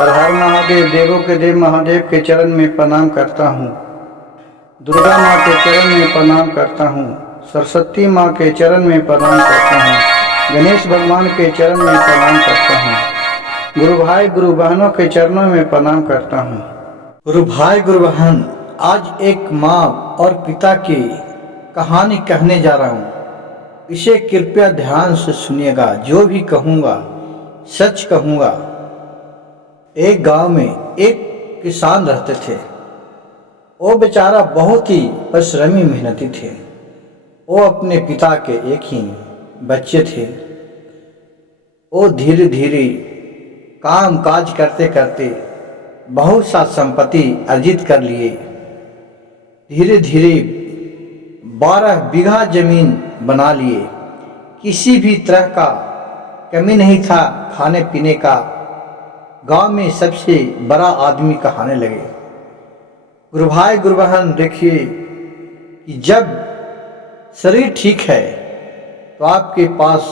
हर हर महादेव, देवों के देव महादेव के चरण में प्रणाम करता हूँ। दुर्गा माँ के चरण में प्रणाम करता हूँ। सरस्वती माँ के चरण में प्रणाम करता हूँ। गणेश भगवान के चरण में प्रणाम करता हूँ। गुरु भाई गुरु बहनों के चरणों में प्रणाम करता हूँ। गुरु भाई गुरु बहन, आज एक माँ और पिता की कहानी कहने जा रहा हूँ। इसे कृपया ध्यान से सुनिएगा। जो भी कहूँगा सच कहूँगा। एक गांव में एक किसान रहते थे। वो बेचारा बहुत ही परिश्रमी मेहनती थे। वो अपने पिता के एक ही बच्चे थे। वो धीरे धीरे काम काज करते करते बहुत सा संपत्ति अर्जित कर लिए। धीरे धीरे 12 बीघा जमीन बना लिए। किसी भी तरह का कमी नहीं था खाने पीने का। गांव में सबसे बड़ा आदमी कहने लगे। गुरु भाई गुरु बहन, देखिए कि जब शरीर ठीक है तो आपके पास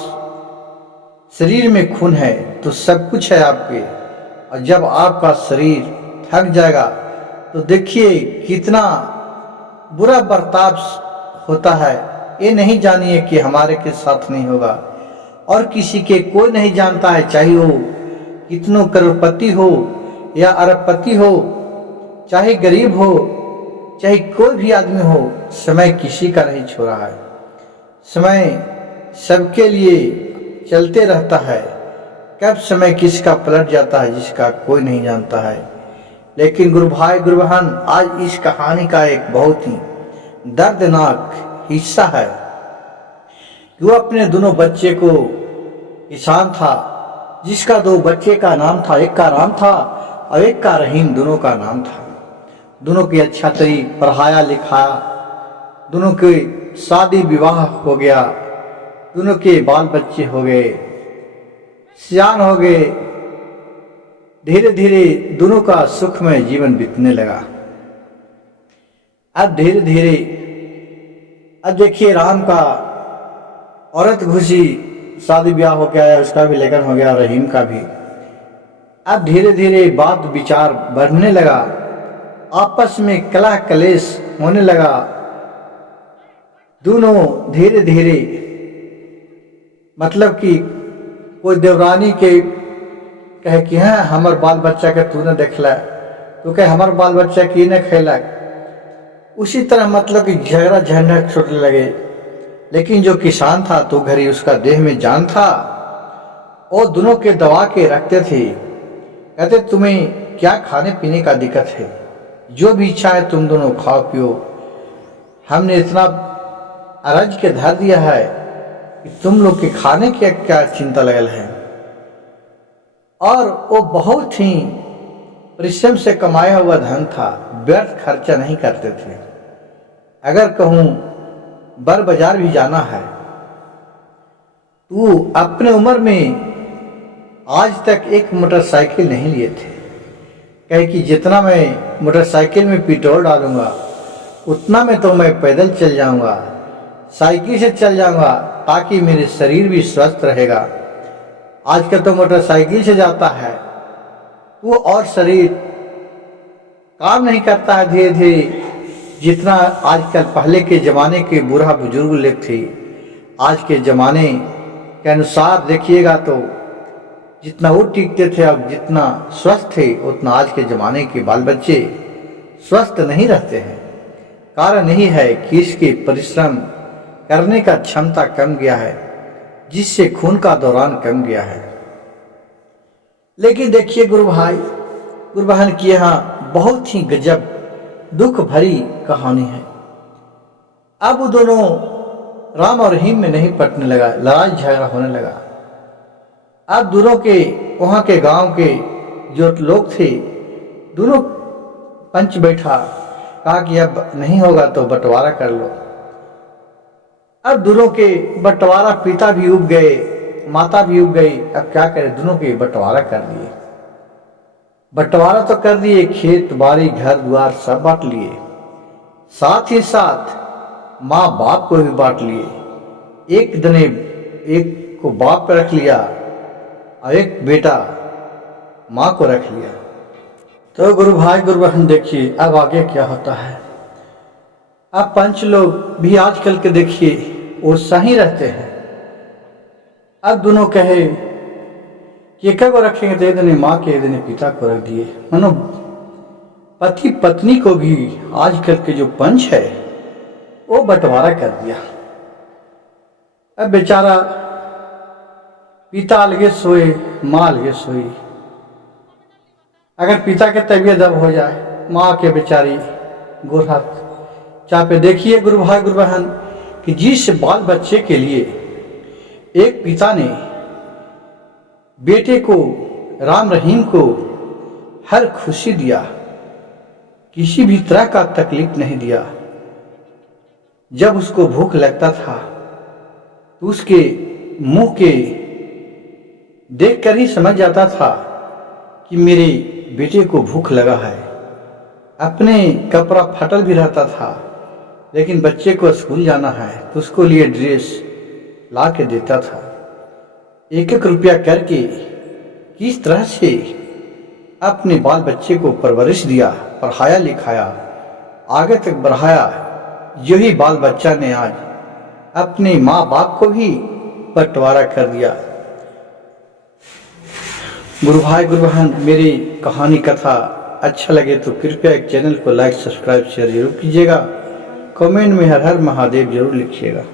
शरीर में खून है तो सब कुछ है आपके। और जब आपका शरीर थक जाएगा तो देखिए कितना बुरा बर्ताव होता है। ये नहीं जानिए कि हमारे के साथ नहीं होगा। और किसी के कोई नहीं जानता है, चाहे वो कितनों करोड़पति हो या अरबपति हो, चाहे गरीब हो, चाहे कोई भी आदमी हो, समय किसी का नहीं छोड़ा है। समय सबके लिए चलते रहता है। कब समय किसका पलट जाता है जिसका कोई नहीं जानता है। लेकिन गुरु भाई गुरु बहन, आज इस कहानी का एक बहुत ही दर्दनाक हिस्सा है कि वो अपने दोनों बच्चे को, किसान था जिसका 2 बच्चे का नाम था, एक का नाम था और एक का रहीम, दोनों का नाम था। दोनों की अच्छा तरी पढ़ाया लिखाया, दोनों के शादी विवाह हो गया, दोनों के बाल बच्चे हो गए, सियान हो गए। धीरे धीरे दोनों का सुखमय जीवन बीतने लगा। अब धीरे धीरे अब देखिए राम का औरत घुसी, शादी ब्याह हो गया, उसका भी लगन हो गया, रहीम का भी। अब धीरे धीरे बात विचार बढ़ने लगा। आपस में कलह कलेश होने लगा। दोनों धीरे धीरे मतलब कि कोई देवरानी के कहे कि हाँ हमार बाल बच्चा के तू न देखला, तो कहे हमार बाल बच्चा की न खेलक। उसी तरह मतलब कि झगड़ा झंझट छूटने लगे। लेकिन जो किसान था तो घरी उसका देह में जान था। और दोनों के दबा के रखते थे। कहते तुम्हें क्या खाने पीने का दिक्कत है, जो भी इच्छा है तुम दोनों खाओ पियो। हमने इतना अरज के धर दिया है कि तुम लोग के खाने की क्या चिंता लगल है। और वो बहुत ही परिश्रम से कमाया हुआ धन था, व्यर्थ खर्चा नहीं करते थे। अगर कहूँ बर बाजार भी जाना है तो अपने उम्र में आज तक एक मोटरसाइकिल नहीं लिए थे। कहे कि जितना मैं मोटरसाइकिल में पेट्रोल डालूंगा उतना में तो मैं पैदल चल जाऊंगा, साइकिल से चल जाऊंगा, ताकि मेरे शरीर भी स्वस्थ रहेगा। आजकल तो मोटरसाइकिल से जाता है वो और शरीर काम नहीं करता है धीरे धीरे। जितना आजकल पहले के ज़माने के बूढ़ा बुजुर्ग लोग थे, आज के ज़माने के अनुसार देखिएगा तो जितना वो टिकते थे और जितना स्वस्थ थे, उतना आज के ज़माने के बाल बच्चे स्वस्थ नहीं रहते हैं। कारण यही है कि इसके परिश्रम करने का क्षमता कम गया है, जिससे खून का दौरान कम गया है। लेकिन देखिए गुरु भाई गुरु बहन की यहाँ बहुत ही गजब दुख भरी कहानी है। अब वो दोनों राम और रहीम में नहीं पटने लगा, लड़ाई झगड़ा होने लगा। अब दोनों के वहाँ के गांव के जो लोग थे, दोनों पंच बैठा, कहा कि अब नहीं होगा तो बंटवारा कर लो। अब दोनों के बंटवारा, पिता भी उब गए, माता भी उब गई। अब क्या करें, दोनों के बंटवारा कर दिए। बंटवारा तो कर दिए, खेत बाड़ी घर द्वार सब बांट लिए। साथ ही साथ माँ बाप को भी बांट लिए। एक दने एक को बाप पे रख लिया और एक बेटा माँ को रख लिया। तो गुरु भाई गुरु बहन देखिए अब आगे क्या होता है। अब पंच लोग भी आजकल के देखिए वो सही रहते हैं। अब दोनों कहे कि एक को रखेंगे तो एक दिन माँ के एक दिन पिता को रख दिए। मानो पति पत्नी को भी आजकल के जो पंच है वो बंटवारा कर दिया। अब बेचारा पिता अलगे सोए माँ अलगे सोई। अगर पिता के तबीयत दब हो जाए माँ के बेचारी गोर हाथ चापे। देखिए गुरु भाई गुरु बहन कि जिस बाल बच्चे के लिए एक पिता ने बेटे को राम रहीम को हर खुशी दिया, किसी भी तरह का तकलीफ नहीं दिया। जब उसको भूख लगता था तो उसके मुंह के देखकर ही समझ जाता था कि मेरे बेटे को भूख लगा है। अपने कपड़ा फटल भी रहता था लेकिन बच्चे को स्कूल जाना है तो उसको लिए ड्रेस ला के देता था। एक एक रुपया करके किस तरह से अपने बाल बच्चे को परवरिश दिया, पढ़ाया लिखाया, आगे तक बढ़ाया। यही बाल बच्चा ने आज अपने माँ बाप को भी बंटवारा कर दिया। गुरु भाई गुरु बहन मेरी कहानी कथा अच्छा लगे तो कृपया एक चैनल को लाइक सब्सक्राइब शेयर जरूर कीजिएगा। कमेंट में हर हर महादेव जरूर लिखिएगा।